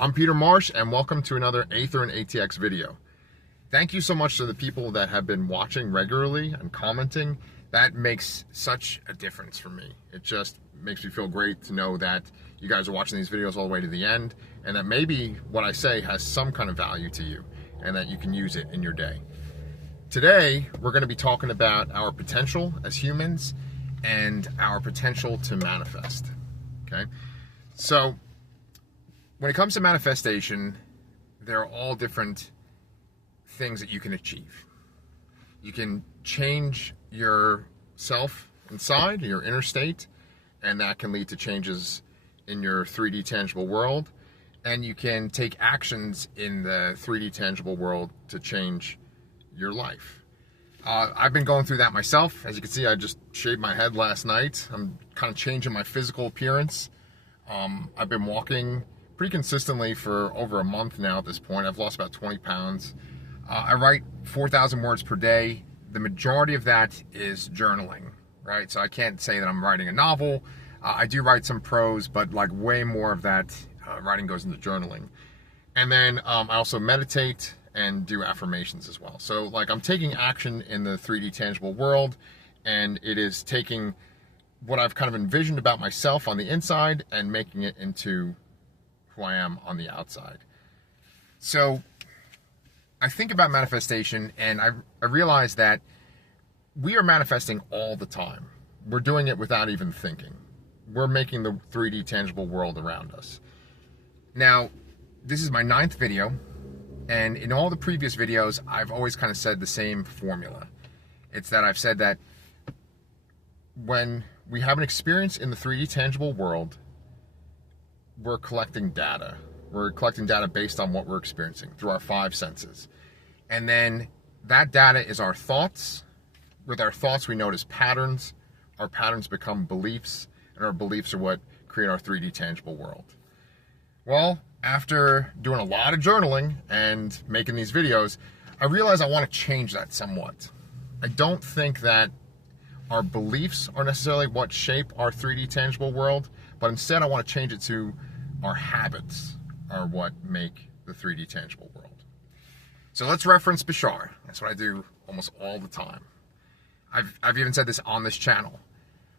I'm Peter Marsh, and welcome to another Aether and ATX video. Thank you so much to the people that have been watching regularly and commenting. That makes such a difference for me. It just makes me feel great to know that you guys are watching these videos all the way to the end, and that maybe what I say has some kind of value to you, and that you can use it in your day. Today, we're going to be talking about our potential as humans and our potential to manifest. Okay? So, when it comes to manifestation, there are all different things that you can achieve. You can change yourself inside, your inner state, and that can lead to changes in your 3D tangible world. And you can take actions in the 3D tangible world to change your life. I've been going through that myself. As you can see, I just shaved my head last night. I'm kind of changing my physical appearance. I've been walking pretty consistently for over a month now at this point. I've lost about 20 pounds. I write 4,000 words per day. The majority of that is journaling, right? So I can't say that I'm writing a novel. I do write some prose, but like way more of that writing goes into journaling. And then I also meditate and do affirmations as well. So like I'm taking action in the 3D tangible world, and it is taking what I've kind of envisioned about myself on the inside and making it into who I am on the outside. So I think about manifestation, and I realize that we are manifesting all the time. We're doing it without even thinking. We're making the 3D tangible world around us. Now, this is my 9th video, and in all the previous videos, I've always kind of said the same formula. It's that I've said that when we have an experience in the 3D tangible world, we're collecting data. We're collecting data based on what we're experiencing through our 5 senses. And then that data is our thoughts. With our thoughts, we notice patterns. Our patterns become beliefs, and our beliefs are what create our 3D tangible world. Well, after doing a lot of journaling and making these videos, I realized I want to change that somewhat. I don't think that our beliefs are necessarily what shape our 3D tangible world, but instead I want to change it to our habits are what make the 3D tangible world. So let's reference Bashar. That's what I do almost all the time. I've even said this on this channel.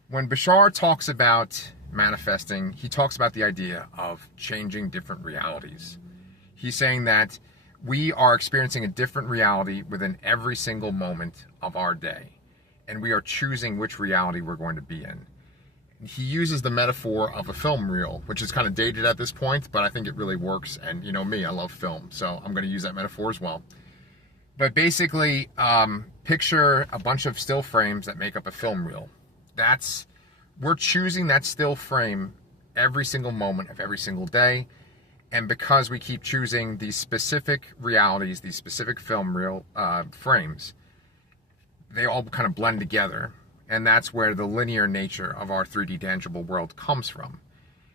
When Bashar talks about manifesting, he talks about the idea of changing different realities. He's saying that we are experiencing a different reality within every single moment of our day, and we are choosing which reality we're going to be in. He uses the metaphor of a film reel, which is kind of dated at this point, but I think it really works. And you know me, I love film, so I'm going to use that metaphor as well. But basically, picture a bunch of still frames that make up a film reel. We're choosing that still frame every single moment of every single day. And because we keep choosing these specific realities, these specific film reel frames, they all kind of blend together. And that's where the linear nature of our 3D tangible world comes from.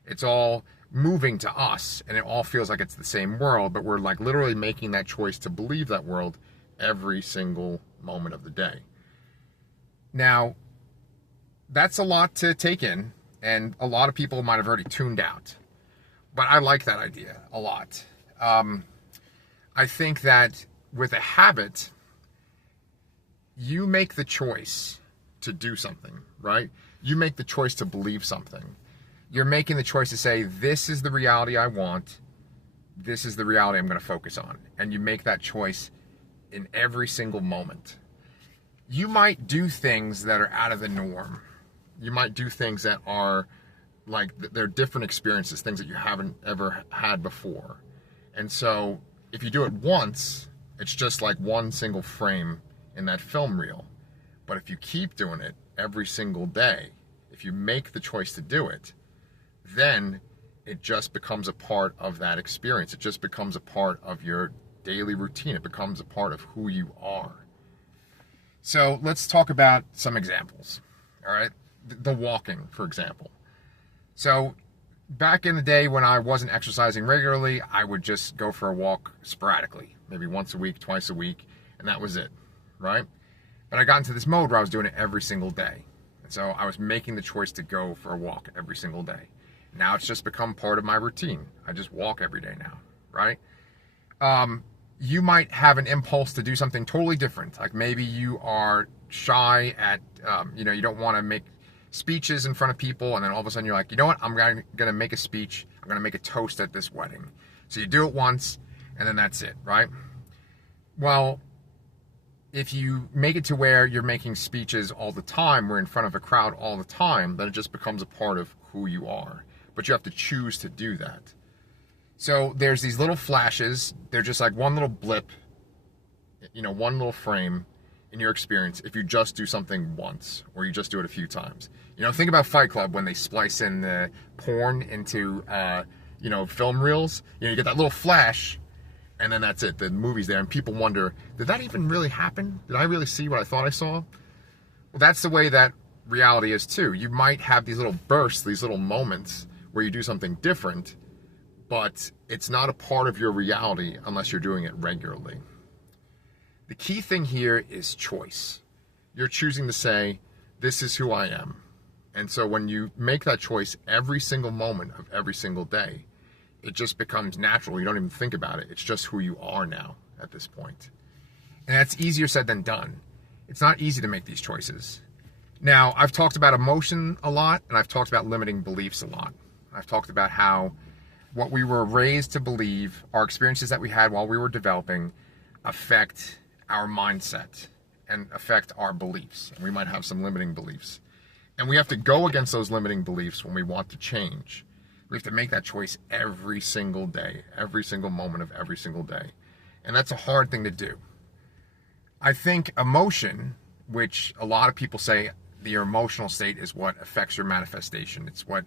It's all moving to us, and it all feels like it's the same world, but we're like literally making that choice to believe that world every single moment of the day. Now, that's a lot to take in, and a lot of people might have already tuned out. But I like that idea a lot. I think that with a habit, you make the choice to do something, right? You make the choice to believe something. You're making the choice to say, this is the reality I want. This is the reality I'm going to focus on. And you make that choice in every single moment. You might do things that are out of the norm. You might do things that are like, they're different experiences, things that you haven't ever had before. And so if you do it once, it's just like one single frame in that film reel. But if you keep doing it every single day, if you make the choice to do it, then it just becomes a part of that experience. It just becomes a part of your daily routine. It becomes a part of who you are. So let's talk about some examples. All right. The walking, for example. So back in the day when I wasn't exercising regularly, I would just go for a walk sporadically, maybe once a week, twice a week, and that was it, right? But I got into this mode where I was doing it every single day. And so I was making the choice to go for a walk every single day. Now it's just become part of my routine. I just walk every day now, right? You might have an impulse to do something totally different. Like maybe you are shy at, you don't want to make speeches in front of people, and then all of a sudden you're like, you know what, I'm going to make a speech. I'm going to make a toast at this wedding. So you do it once, and then that's it, right? Well, if you make it to where you're making speeches all the time, we're in front of a crowd all the time, then it just becomes a part of who you are. But you have to choose to do that. So there's these little flashes. They're just like one little blip, one little frame in your experience if you just do something once or you just do it a few times. Think about Fight Club when they splice in the porn into, film reels. You get that little flash, and then that's it. The movie's there, and people wonder, did that even really happen? Did I really see what I thought I saw? Well, that's the way that reality is too. You might have these little bursts, these little moments where you do something different, but it's not a part of your reality unless you're doing it regularly. The key thing here is choice. You're choosing to say, this is who I am. And so when you make that choice every single moment of every single day, it just becomes natural. You don't even think about it. It's just who you are now at this point. And that's easier said than done. It's not easy to make these choices. Now, I've talked about emotion a lot, and I've talked about limiting beliefs a lot. I've talked about how what we were raised to believe, our experiences that we had while we were developing, affect our mindset and affect our beliefs. And we might have some limiting beliefs. And we have to go against those limiting beliefs when we want to change. We have to make that choice every single day, every single moment of every single day. And that's a hard thing to do. I think emotion, which a lot of people say your emotional state is what affects your manifestation. It's what,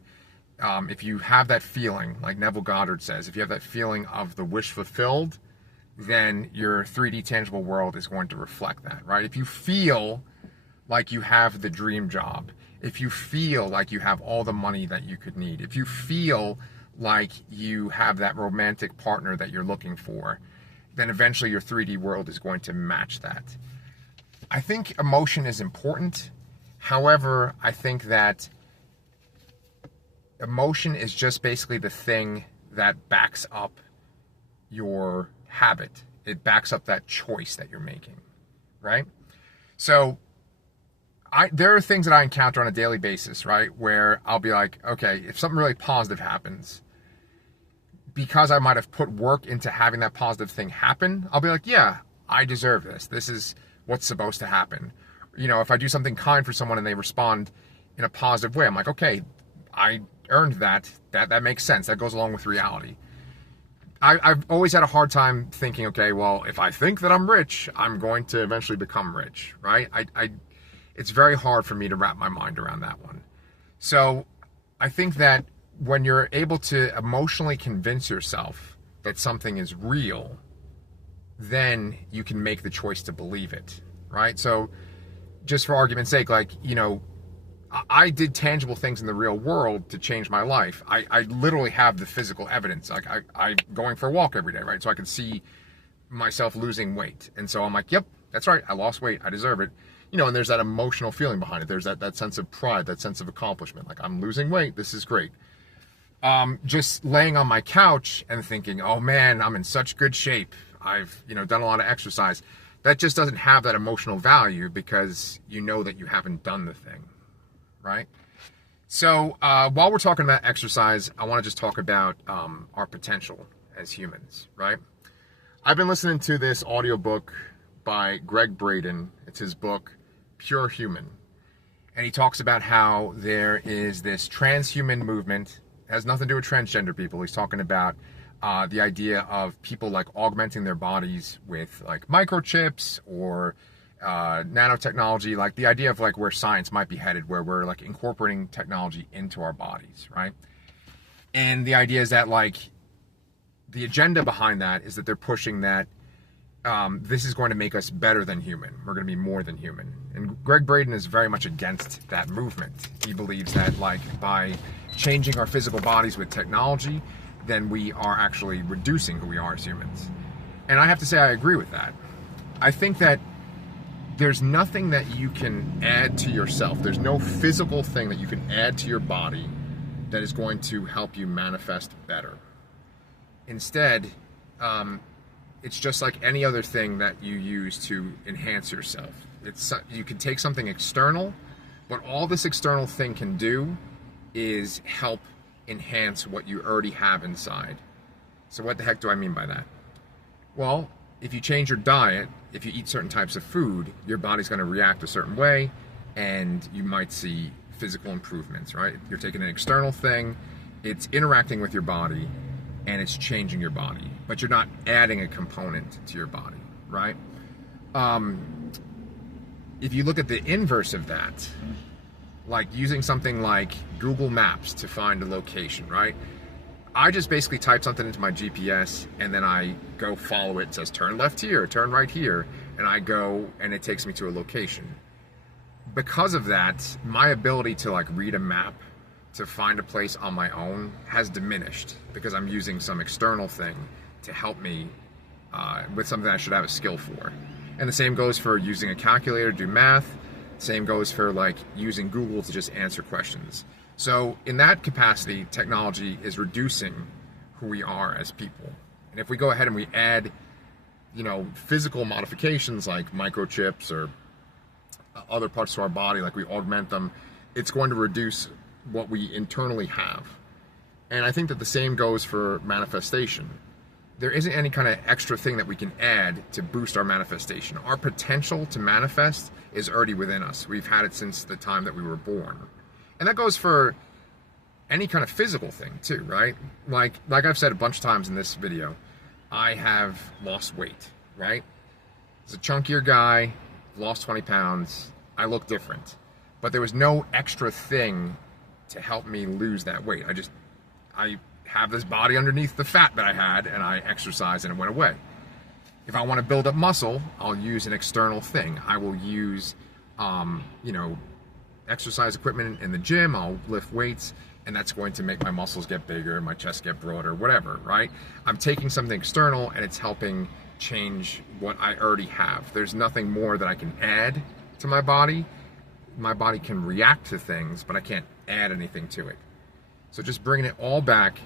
if you have that feeling, like Neville Goddard says, if you have that feeling of the wish fulfilled, then your 3D tangible world is going to reflect that, right? If you feel like you have the dream job, if you feel like you have all the money that you could need, if you feel like you have that romantic partner that you're looking for, then eventually your 3D world is going to match that. I think emotion is important. However, I think that emotion is just basically the thing that backs up your habit. It backs up that choice that you're making, right? So there are things that I encounter on a daily basis, right? Where I'll be like, okay, if something really positive happens, because I might have put work into having that positive thing happen, I'll be like, yeah, I deserve this. This is what's supposed to happen. If I do something kind for someone and they respond in a positive way, I'm like, okay, I earned that. That makes sense. That goes along with reality. I've always had a hard time thinking, okay, well, if I think that I'm rich, I'm going to eventually become rich, right? It's very hard for me to wrap my mind around that one. So I think that when you're able to emotionally convince yourself that something is real, then you can make the choice to believe it, right? So just for argument's sake, I did tangible things in the real world to change my life. I literally have the physical evidence. Like I'm going for a walk every day, right? So I can see myself losing weight. And so I'm like, yep, that's right. I lost weight. I deserve it. And there's that emotional feeling behind it. There's that sense of pride, that sense of accomplishment. Like, I'm losing weight. This is great. Just laying on my couch and thinking, oh man, I'm in such good shape. I've, done a lot of exercise. That just doesn't have that emotional value because you know that you haven't done the thing, right? So while we're talking about exercise, I want to just talk about our potential as humans, right? I've been listening to this audiobook by Greg Braden. It's his book, Pure Human. And he talks about how there is this transhuman movement. It has nothing to do with transgender people. He's talking about the idea of people like augmenting their bodies with like microchips or nanotechnology, like the idea of like where science might be headed, where we're like incorporating technology into our bodies, right? And the idea is that like the agenda behind that is that they're pushing that this is going to make us better than human. We're going to be more than human. And Greg Braden is very much against that movement. He believes that like by changing our physical bodies with technology, then we are actually reducing who we are as humans. And I have to say I agree with that. I think that there's nothing that you can add to yourself. There's no physical thing that you can add to your body that is going to help you manifest better. Instead, it's just like any other thing that you use to enhance yourself. You can take something external, but all this external thing can do is help enhance what you already have inside. So what the heck do I mean by that? Well, if you change your diet, if you eat certain types of food, your body's going to react a certain way, and you might see physical improvements, right? You're taking an external thing, it's interacting with your body, and it's changing your body, but you're not adding a component to your body, right? If you look at the inverse of that, like using something like Google Maps to find a location, right? I just basically type something into my GPS, and then I go follow it. It says turn left here, turn right here, and I go, and it takes me to a location. Because of that, my ability to like read a map to find a place on my own has diminished, because I'm using some external thing to help me with something I should have a skill for. And the same goes for using a calculator to do math. Same goes for like using Google to just answer questions. So in that capacity, technology is reducing who we are as people. And if we go ahead and we add, physical modifications like microchips or other parts to our body, like we augment them, it's going to reduce what we internally have. And I think that the same goes for manifestation. There isn't any kind of extra thing that we can add to boost our manifestation. Our potential to manifest is already within us. We've had it since the time that we were born. And that goes for any kind of physical thing too, right? Like I've said a bunch of times in this video, I have lost weight, right? As a chunkier guy, lost 20 pounds, I look different. But there was no extra thing to help me lose that weight. I have this body underneath the fat that I had, and I exercised and it went away. If I want to build up muscle, I'll use an external thing. I will use, exercise equipment in the gym. I'll lift weights, and that's going to make my muscles get bigger, my chest get broader, whatever, right? I'm taking something external, and it's helping change what I already have. There's nothing more that I can add to my body. My body can react to things, but I can't add anything to it. So just bringing it all back,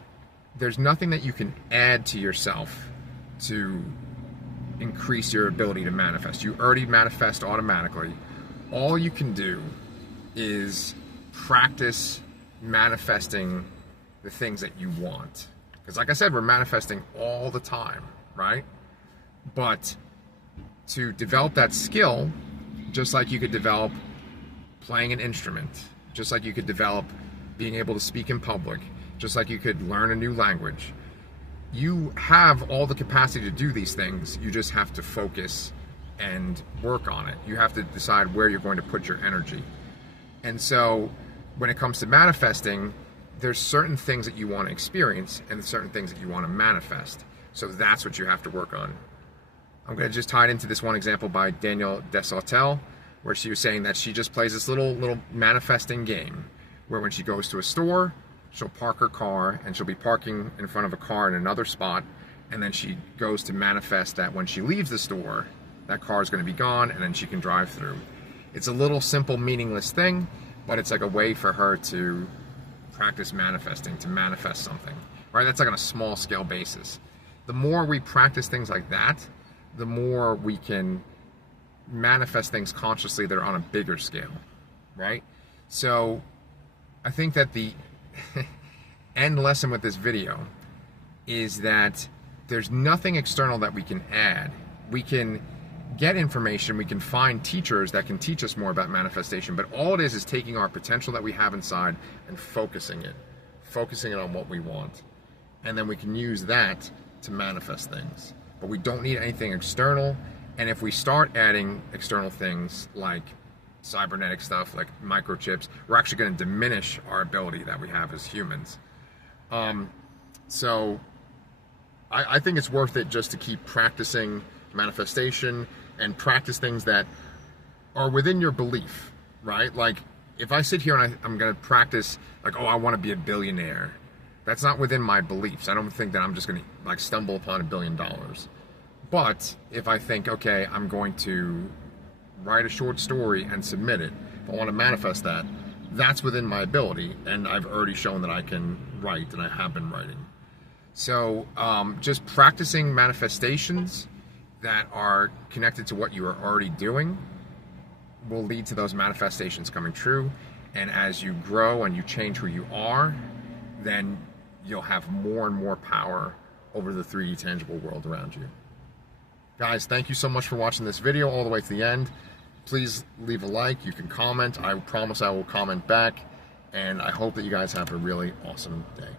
there's nothing that you can add to yourself to increase your ability to manifest. You already manifest automatically. All you can do is practice manifesting the things that you want. Because like I said, we're manifesting all the time, right? But to develop that skill, just like you could develop playing an instrument, just like you could develop being able to speak in public, just like you could learn a new language. You have all the capacity to do these things. You just have to focus and work on it. You have to decide where you're going to put your energy. And so when it comes to manifesting, there's certain things that you want to experience and certain things that you want to manifest. So that's what you have to work on. I'm going to just tie it into this one example by Danielle Desautel, where she was saying that she just plays this little manifesting game, where when she goes to a store, she'll park her car, and she'll be parking in front of a car in another spot, and then she goes to manifest that when she leaves the store, that car is going to be gone, and then she can drive through. It's a little simple, meaningless thing, but it's like a way for her to practice manifesting, to manifest something, right? That's like on a small scale basis. The more we practice things like that, the more we can manifest things consciously that are on a bigger scale, right? So I think that the end lesson with this video is that there's nothing external that we can add. We can get information, we can find teachers that can teach us more about manifestation, but all it is taking our potential that we have inside and focusing it on what we want. And then we can use that to manifest things. But we don't need anything external. And if we start adding external things like cybernetic stuff, like microchips, we're actually going to diminish our ability that we have as humans. So I think it's worth it just to keep practicing manifestation and practice things that are within your belief, right? Like if I sit here and I'm going to practice like, oh, I want to be a billionaire, that's not within my beliefs. I don't think that I'm just going to like stumble upon $1 billion. But if I think, okay, I'm going to write a short story and submit it, if I want to manifest that, that's within my ability, and I've already shown that I can write, and I have been writing. So just practicing manifestations that are connected to what you are already doing will lead to those manifestations coming true. And as you grow and you change who you are, then you'll have more and more power over the 3D tangible world around you. Guys, thank you so much for watching this video all the way to the end. Please leave a like. You can comment. I promise I will comment back. And I hope that you guys have a really awesome day.